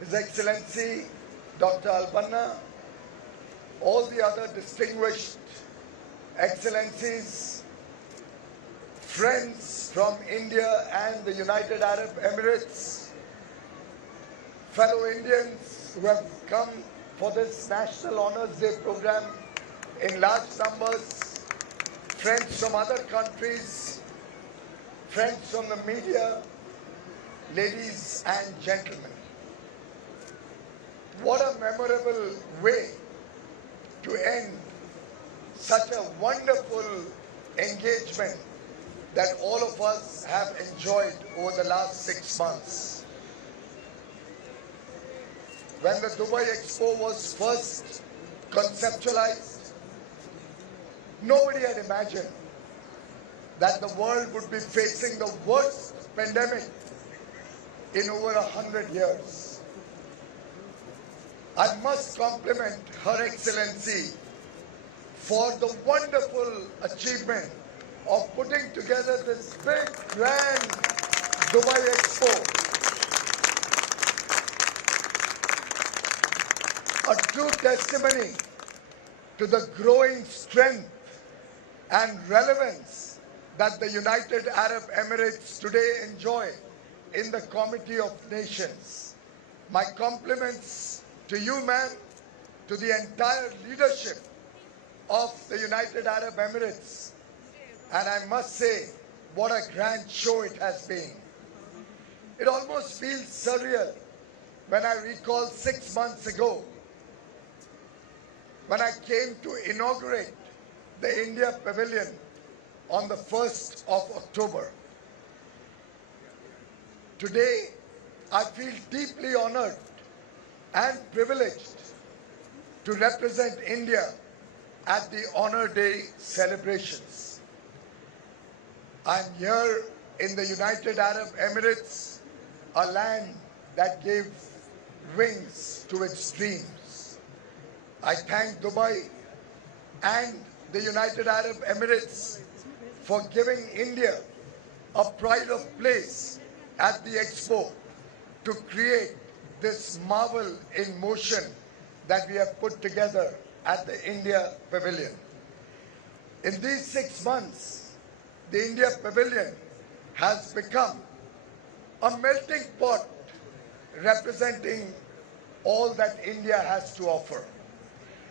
His Excellency Dr. Albanna, all the other distinguished excellencies, friends from India and the United Arab Emirates, fellow Indians who have come for this National Honours Day program in large numbers, friends from other countries, friends from the media, ladies and gentlemen. What a memorable way to end such a wonderful engagement that all of us have enjoyed over the last 6 months. When the Dubai Expo was first conceptualized, nobody had imagined that the world would be facing the worst pandemic in over 100 years. I must compliment Her Excellency for the wonderful achievement of putting together this big, grand Dubai Expo. A true testimony to the growing strength and relevance that the United Arab Emirates today enjoy in the Committee of Nations. My compliments to you, ma'am, to the entire leadership of the United Arab Emirates. And I must say, what a grand show it has been. It almost feels surreal when I recall 6 months ago, when I came to inaugurate the India Pavilion on the 1st of October. Today, I feel deeply honored and privileged to represent India at the Honour Day celebrations. I'm here in the United Arab Emirates, a land that gave wings to its dreams. I thank Dubai and the United Arab Emirates for giving India a pride of place at the Expo to create this marvel in motion that we have put together at the India Pavilion. In these 6 months, the India Pavilion has become a melting pot representing all that India has to offer.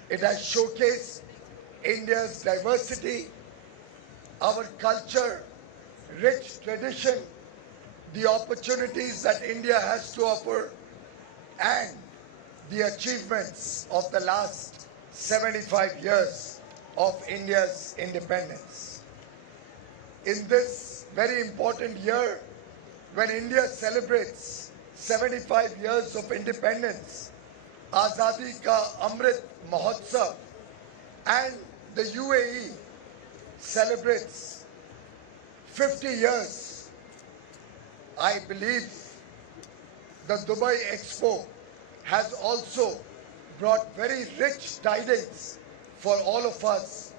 It has showcased India's diversity, our culture, rich tradition, the opportunities that India has to offer, and the achievements of the last 75 years of India's independence. In this very important year, when India celebrates 75 years of independence, Azadi Ka Amrit Mahotsav, and the UAE celebrates 50 years, I believe the Dubai Expo has also brought very rich tidings for all of us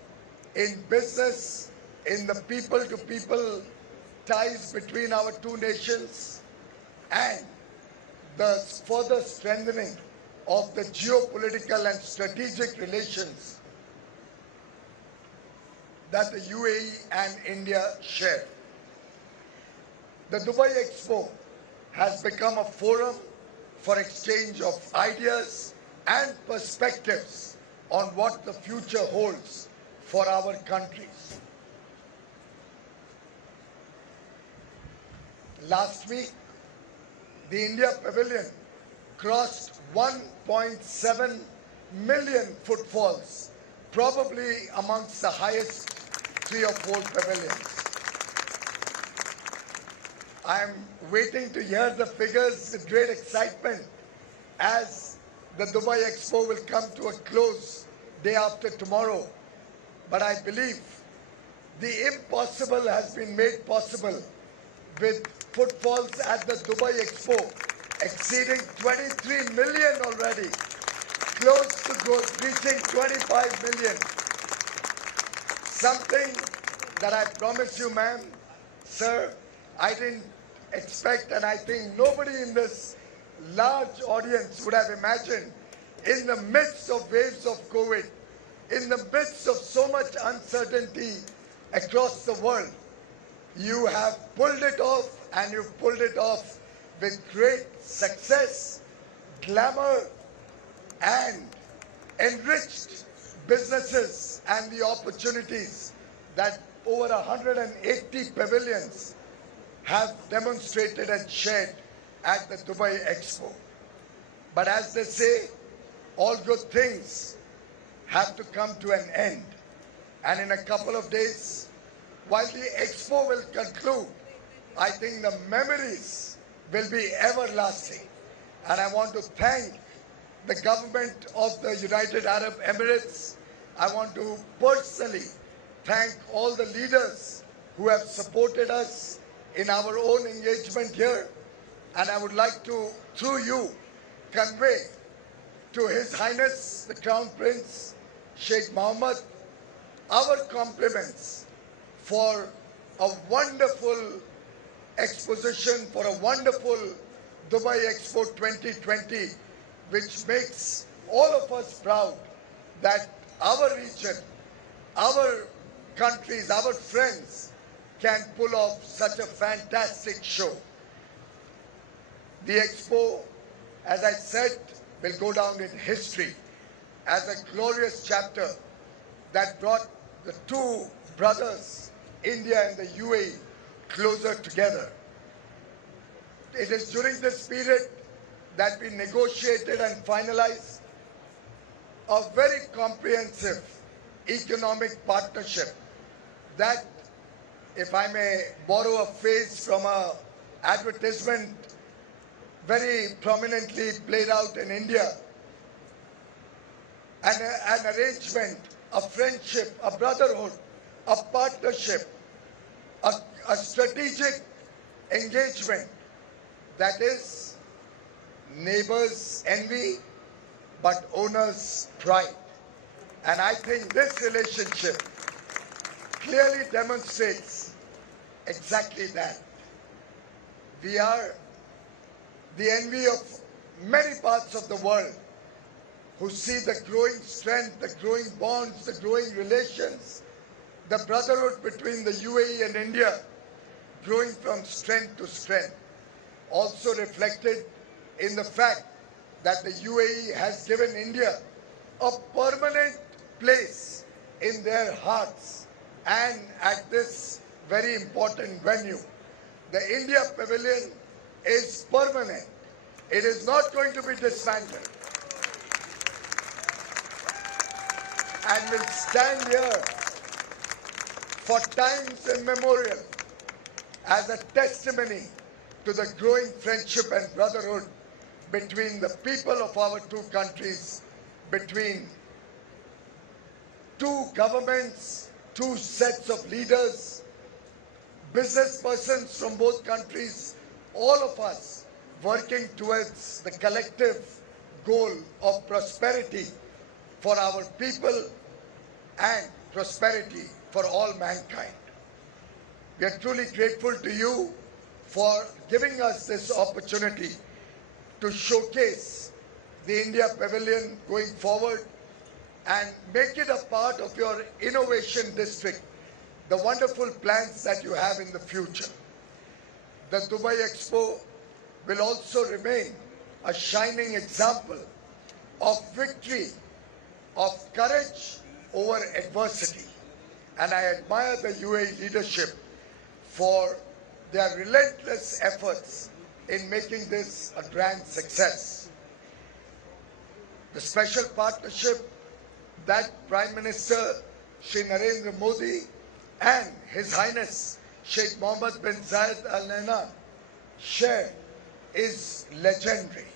in business, in the people-to-people ties between our two nations, and the further strengthening of the geopolitical and strategic relations that the UAE and India share. The Dubai Expo has become a forum for exchange of ideas and perspectives on what the future holds for our countries. Last week, the India Pavilion crossed 1.7 million footfalls, probably amongst the highest 3 or 4 pavilions. I am waiting to hear the figures with great excitement as the Dubai Expo will come to a close day after tomorrow. But I believe the impossible has been made possible with footfalls at the Dubai Expo exceeding 23 million already, close to reaching 25 million. Something that I promise you, ma'am, sir, I didn't expect, and I think nobody in this large audience would have imagined, in the midst of waves of COVID, in the midst of so much uncertainty across the world, you have pulled it off, and you've pulled it off with great success, glamour, and enriched businesses and the opportunities that over 180 pavilions have demonstrated and shared at the Dubai Expo. But as they say, all good things have to come to an end. And in a couple of days, while the Expo will conclude, I think the memories will be everlasting. And I want to thank the government of the United Arab Emirates. I want to personally thank all the leaders who have supported us in our own engagement here. And I would like to, through you, convey to His Highness the Crown Prince Sheikh Mohammed our compliments for a wonderful exposition, for a wonderful Dubai Expo 2020, which makes all of us proud that our region, our countries, our friends can pull off such a fantastic show. The Expo, as I said, will go down in history as a glorious chapter that brought the two brothers, India and the UAE, closer together. It is during this period that we negotiated and finalized a very comprehensive economic partnership that, if I may borrow a phrase from an advertisement very prominently played out in India, an arrangement, a friendship, a brotherhood, a partnership, a strategic engagement that is neighbors' envy but owners' pride. And I think this relationship clearly demonstrates exactly that. We are the envy of many parts of the world who see the growing strength, the growing bonds, the growing relations, the brotherhood between the UAE and India growing from strength to strength. Also reflected in the fact that the UAE has given India a permanent place in their hearts and at this very important venue. The India Pavilion is permanent. It is not going to be dismantled. And will stand here for times immemorial as a testimony to the growing friendship and brotherhood between the people of our two countries, between two governments, two sets of leaders, business persons from both countries, all of us working towards the collective goal of prosperity for our people and prosperity for all mankind. We are truly grateful to you for giving us this opportunity to showcase the India Pavilion going forward and make it a part of your innovation district, the wonderful plans that you have in the future. The Dubai Expo will also remain a shining example of victory, of courage over adversity. And I admire the UAE leadership for their relentless efforts in making this a grand success. The special partnership that Prime Minister Shri Narendra Modi and His Highness Sheikh Mohammed bin Zayed Al Nahyan share is legendary.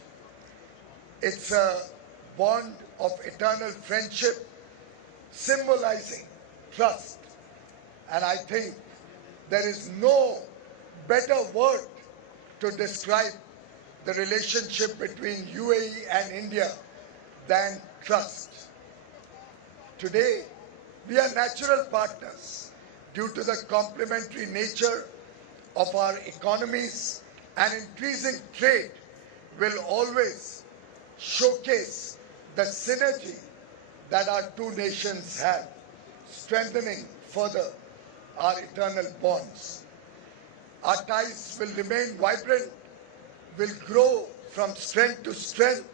It's a bond of eternal friendship symbolizing trust. And I think there is no better word to describe the relationship between UAE and India than trust. Today, we are natural partners due to the complementary nature of our economies and increasing trade will always showcase the synergy that our two nations have, strengthening further our eternal bonds. Our ties will remain vibrant, will grow from strength to strength,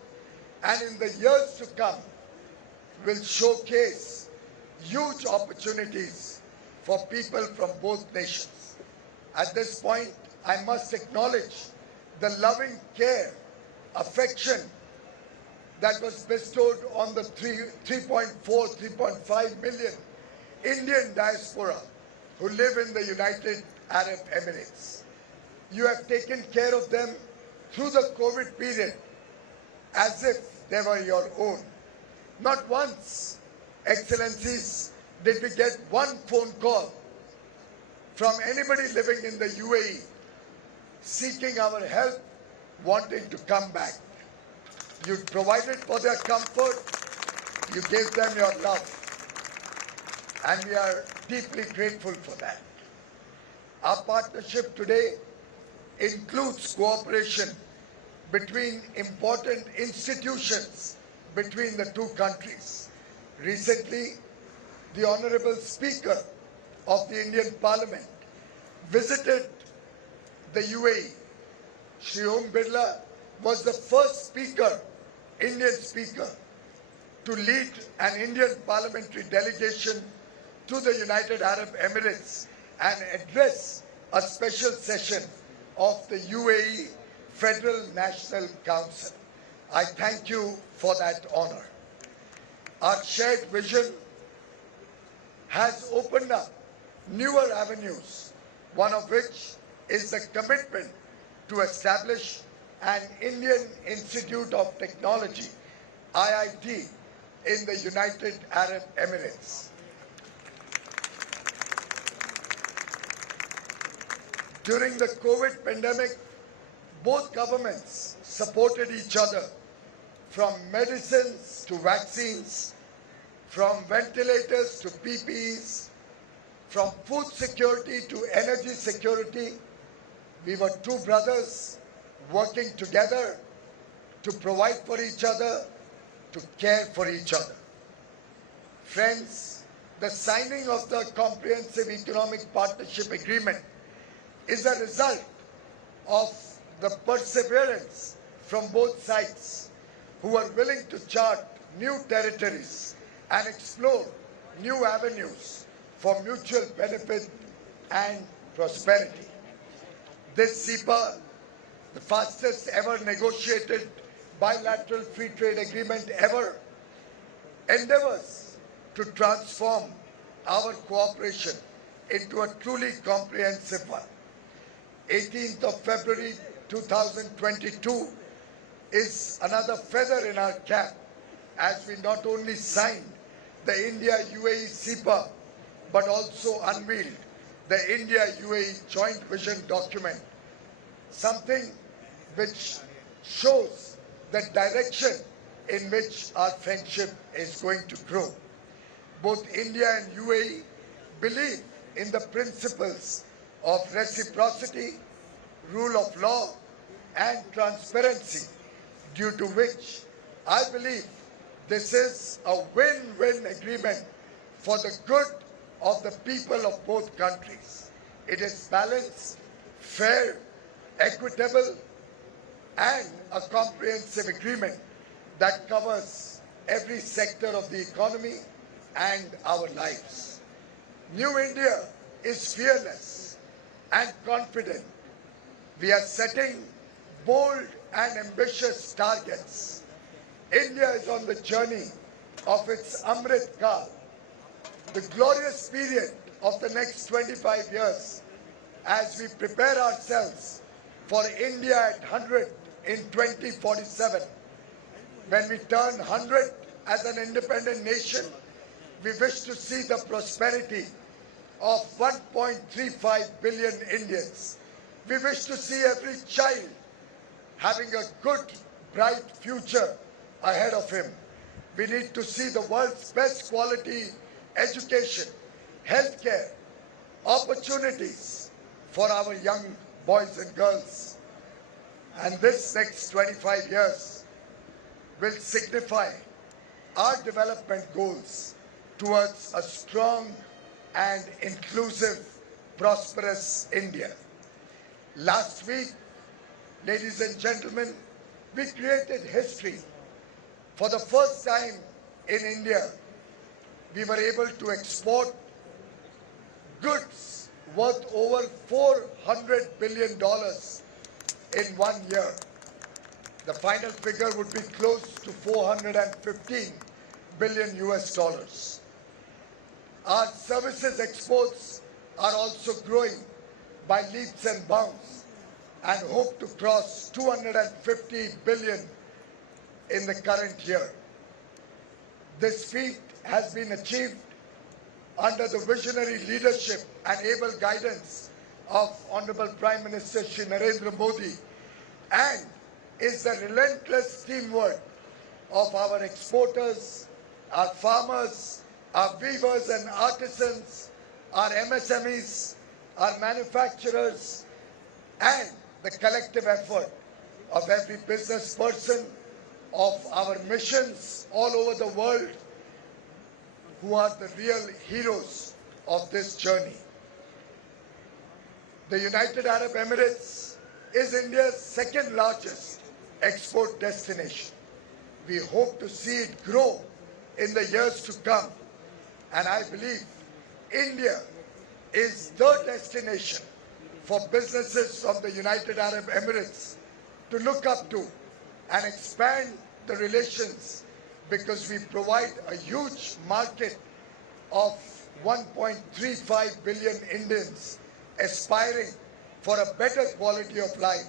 and in the years to come will showcase huge opportunities for people from both nations. At this point, I must acknowledge the loving care, affection that was bestowed on the 3.4, 3.5 million Indian diaspora who live in the United Arab Emirates. You have taken care of them through the COVID period as if they were your own. Not once, Excellencies, did we get one phone call from anybody living in the UAE seeking our help, wanting to come back. You provided for their comfort, you gave them your love, and we are deeply grateful for that. Our partnership today includes cooperation between important institutions between the two countries. Recently, the Honorable Speaker of the Indian Parliament visited the UAE. Shri Om Birla was the first speaker, Indian speaker, to lead an Indian parliamentary delegation to the United Arab Emirates and address a special session of the UAE Federal National Council. I thank you for that honor. Our shared vision has opened up newer avenues, one of which is the commitment to establish an Indian Institute of Technology, IIT, in the United Arab Emirates. During the COVID pandemic, both governments supported each other, from medicines to vaccines, from ventilators to PPEs, from food security to energy security. We were two brothers working together to provide for each other, to care for each other. Friends, the signing of the Comprehensive Economic Partnership Agreement is a result of the perseverance from both sides, who are willing to chart new territories and explore new avenues for mutual benefit and prosperity. This CEPA, the fastest ever negotiated bilateral free trade agreement ever, endeavors to transform our cooperation into a truly comprehensive one. 18th of February 2022 is another feather in our cap as we not only signed the India-UAE CEPA but also unveiled the India-UAE Joint Vision document, something which shows the direction in which our friendship is going to grow. Both India and UAE believe in the principles of reciprocity, rule of law, and transparency, due to which I believe this is a win-win agreement for the good of the people of both countries. It is balanced, fair, equitable, and a comprehensive agreement that covers every sector of the economy and our lives. New India is fearless and confident. We are setting bold and ambitious targets. India is on the journey of its Amrit Kaal, the glorious period of the next 25 years, as we prepare ourselves for India at 100 in 2047. When we turn 100 as an independent nation, we wish to see the prosperity of 1.35 billion Indians. We wish to see every child having a good, bright future ahead of him. We need to see the world's best quality education, healthcare, opportunities for our young boys and girls. And this next 25 years will signify our development goals towards a strong and inclusive, prosperous India. Last week, ladies and gentlemen, we created history. For the first time in India, we were able to export goods worth over $400 billion in 1 year. The final figure would be close to 415 billion US dollars. Our services exports are also growing by leaps and bounds and hope to cross 250 billion in the current year. This feat has been achieved under the visionary leadership and able guidance of Honorable Prime Minister Shri Narendra Modi, and is the relentless teamwork of our exporters, our farmers, our weavers and artisans, our MSMEs, our manufacturers, and the collective effort of every business person, of our missions all over the world, who are the real heroes of this journey. The United Arab Emirates is India's second largest export destination. We hope to see it grow in the years to come, and I believe India is the destination for businesses from the United Arab Emirates to look up to and expand the relations, because we provide a huge market of 1.35 billion Indians aspiring for a better quality of life,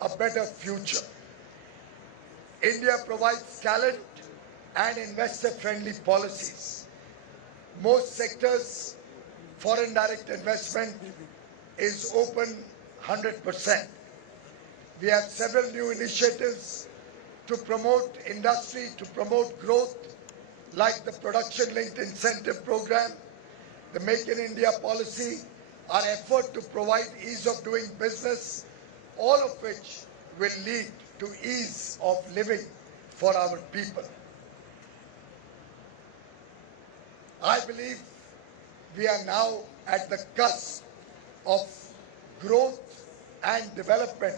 a better future. India provides talent and investor-friendly policies. Most sectors, foreign direct investment is open 100%. We have several new initiatives to promote industry, to promote growth, like the Production-Linked Incentive Program, the Make in India policy, our effort to provide ease of doing business, all of which will lead to ease of living for our people. I believe we are now at the cusp of growth and development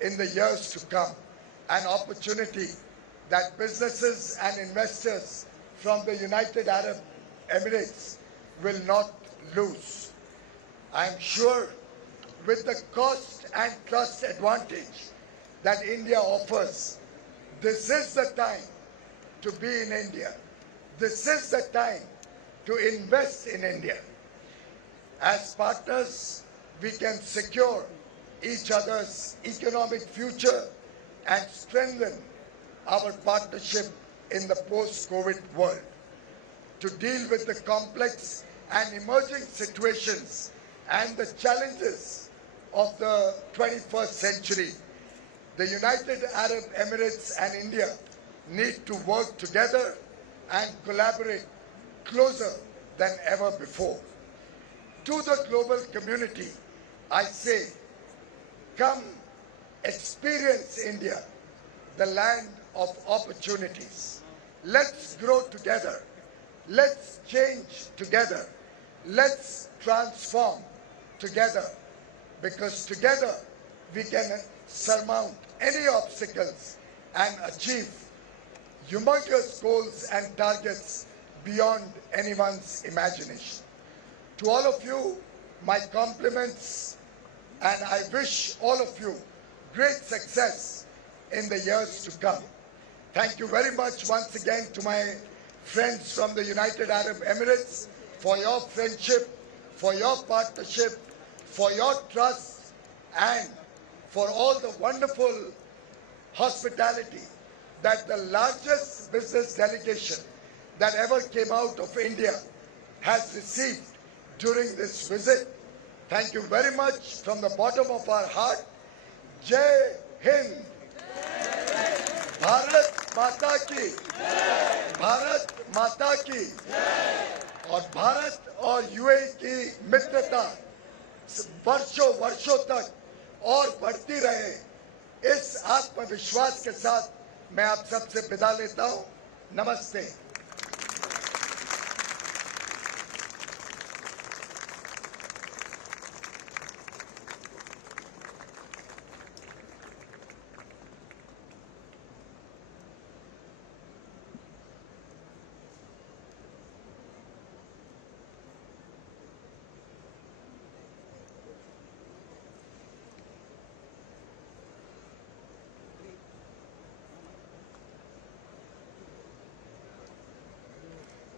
in the years to come, an opportunity that businesses and investors from the United Arab Emirates will not lose. I am sure with the cost and trust advantage that India offers, this is the time to be in India. This is the time to invest in India. As partners, we can secure each other's economic future and strengthen our partnership in the post-COVID world. To deal with the complex and emerging situations and the challenges of the 21st century, the United Arab Emirates and India need to work together and collaborate closer than ever before. To the global community, I say, come experience India, the land of opportunities. Let's grow together. Let's change together. Let's transform together, because together we can surmount any obstacles and achieve humongous goals and targets beyond anyone's imagination. To all of you, my compliments, and I wish all of you great success in the years to come. Thank you very much once again to my friends from the United Arab Emirates for your friendship, for your partnership, for your trust, and for all the wonderful hospitality that the largest business delegation that ever came out of India has received during this visit. Thank you very much from the bottom of our heart. Jai Hind! Bharat Mata ki! Bharat Mata ki! और भारत और UAE की मित्रता वर्षों वर्षों तक और बढ़ती रहे, इस आत्मविश्वास के साथ मैं आप सबसे विदा लेता हूं। नमस्ते।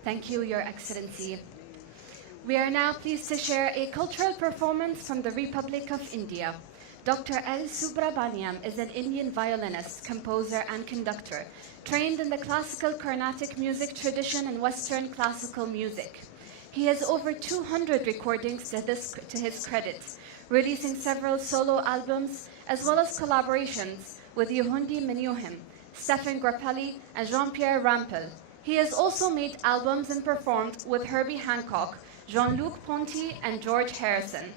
Thank you, Your Excellency. We are now pleased to share a cultural performance from the Republic of India. Dr. L. Subramaniam is an Indian violinist, composer, and conductor, trained in the classical Carnatic music tradition and Western classical music. He has over 200 recordings to his credit, releasing several solo albums as well as collaborations with Yehundi Menuhin, Stefan Grappelli, and Jean-Pierre Rampel. He has also made albums and performed with Herbie Hancock, Jean-Luc Ponty, and George Harrison.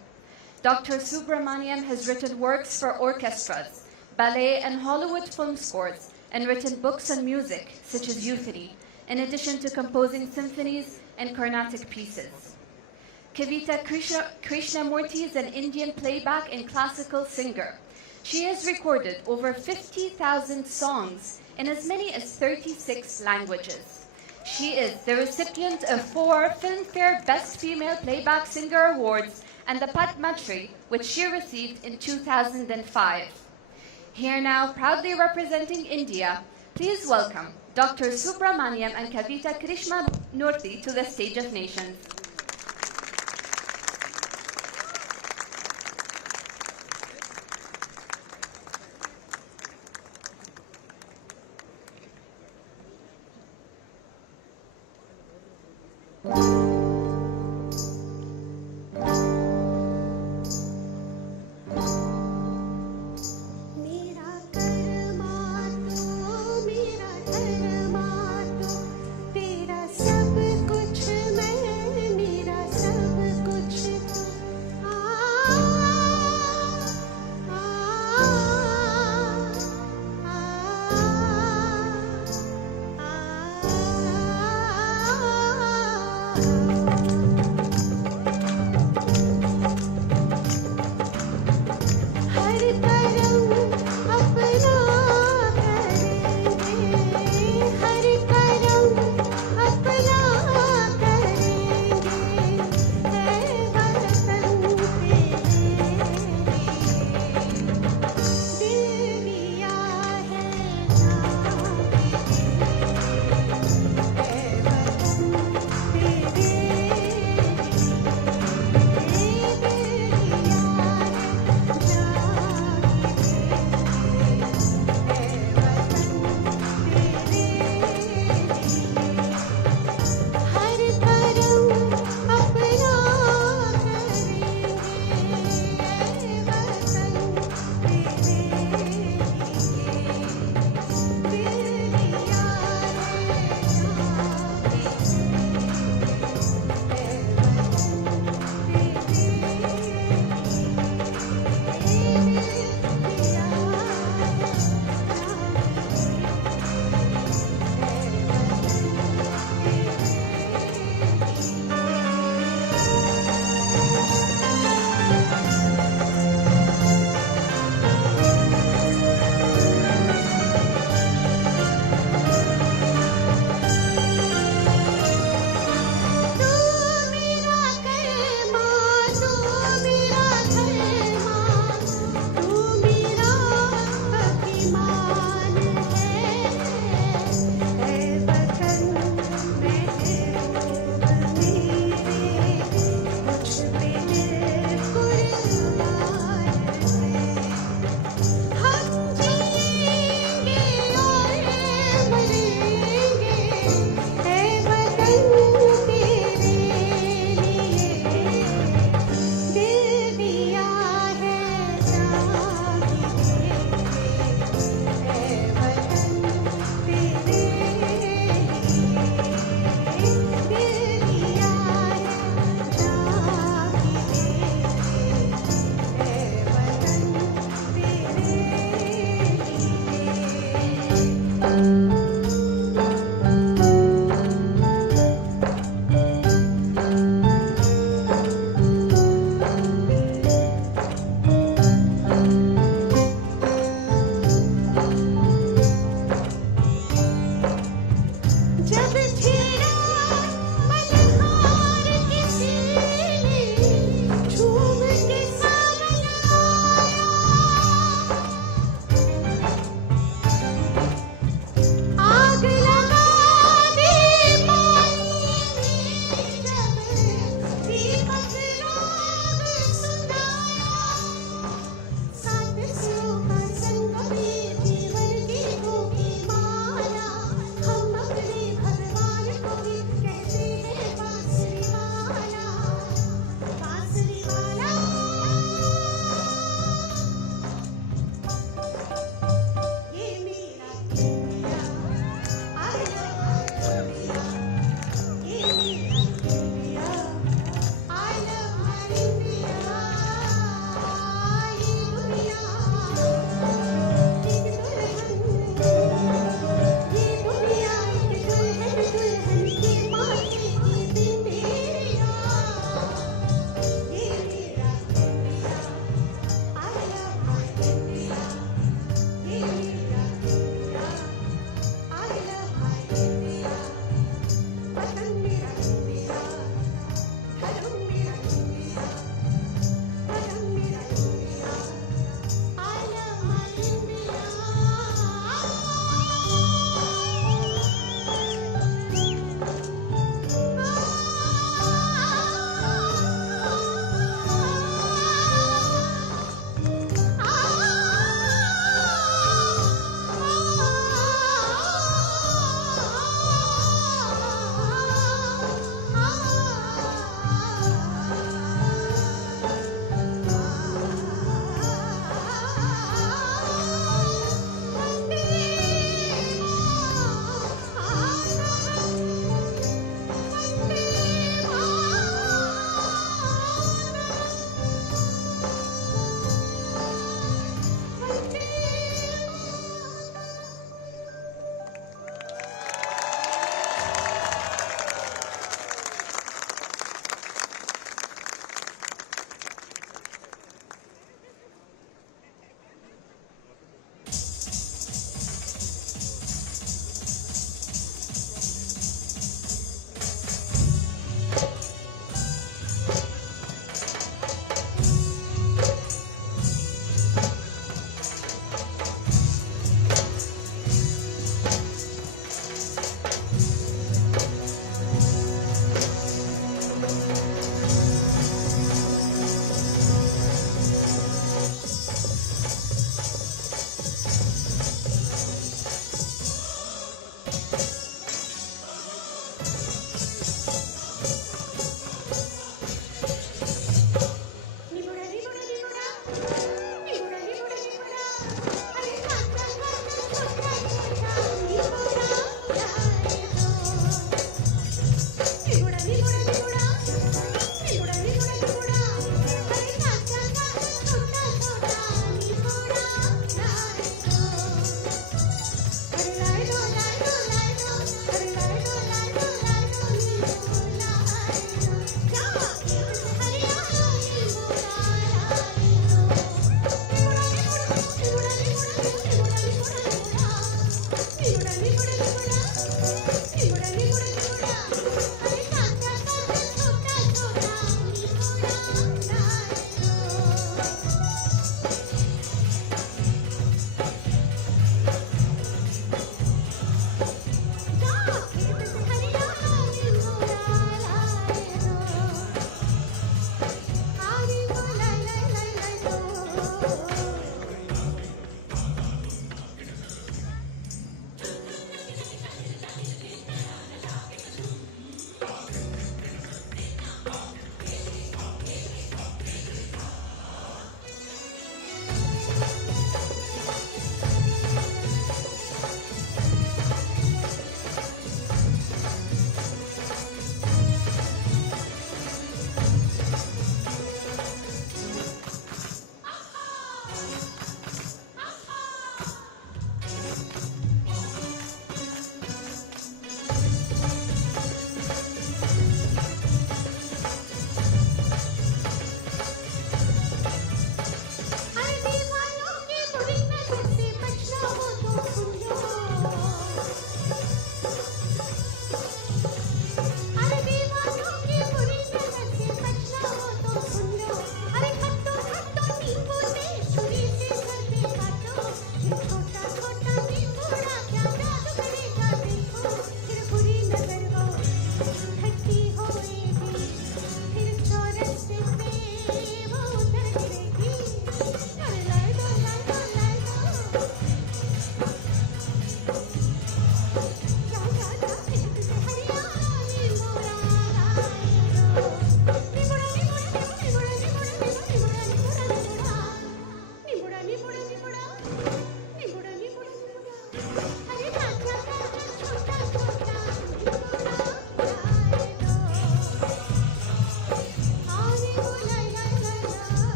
Dr. Subramaniam has written works for orchestras, ballet, and Hollywood film scores, and written books on music, such as Euphony, in addition to composing symphonies and Carnatic pieces. Kavita Krishnamurthy is an Indian playback and classical singer. She has recorded over 50,000 songs in as many as 36 languages. She is the recipient of 4 Filmfare Best Female Playback Singer Awards and the Padma Shri, which she received in 2005. Here now, proudly representing India, please welcome Dr. Subramaniam and Kavita Krishnamurthy to the Stage of Nations.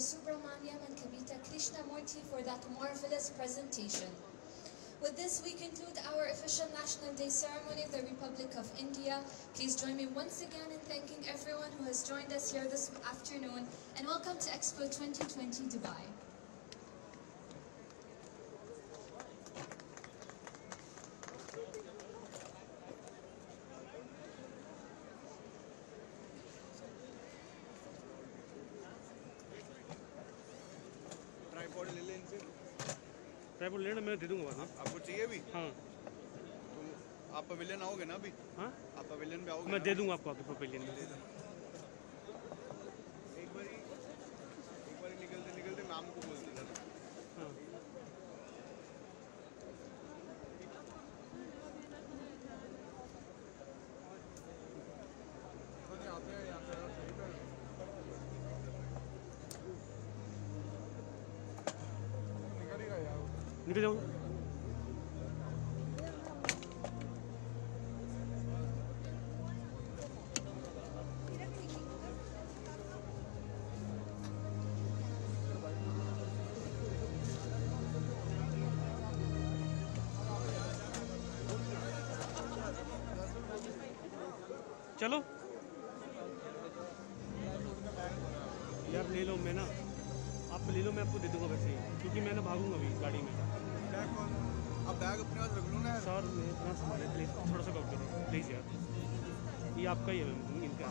Subramaniam and Kavita Krishnamurthy for that marvelous presentation. With this, we conclude our official National Day ceremony of the Republic of India. Please join me once again in thanking everyone who has joined us here this afternoon, and welcome to Expo 2020 Dubai. Tripod ले लें इनसे। Tripod लेना मैं दे दूंगा बस। हाँ आपको चाहिए भी? हाँ तो आप पवेलियन आओगे ना अभी? हाँ आप पवेलियन पे आओगे? मैं दे दूंगा आपको आके पवेलियन में। एक बारी निकलते निकलते मैम को बोल देना। हाँ निकल जाओ। चलो यार ले लो, मैं ना आप ले लो, मैं आपको दे दूंगा वैसे ही, क्योंकि मैं ना भागूंगा अभी गाड़ी में। आप बैग अपने पास रख लो ना। सर मैं इतना संभाले प्लीज़, थोड़ा सा कवर करो प्लीज़ यार, ये आपका ही है मैम, इनका।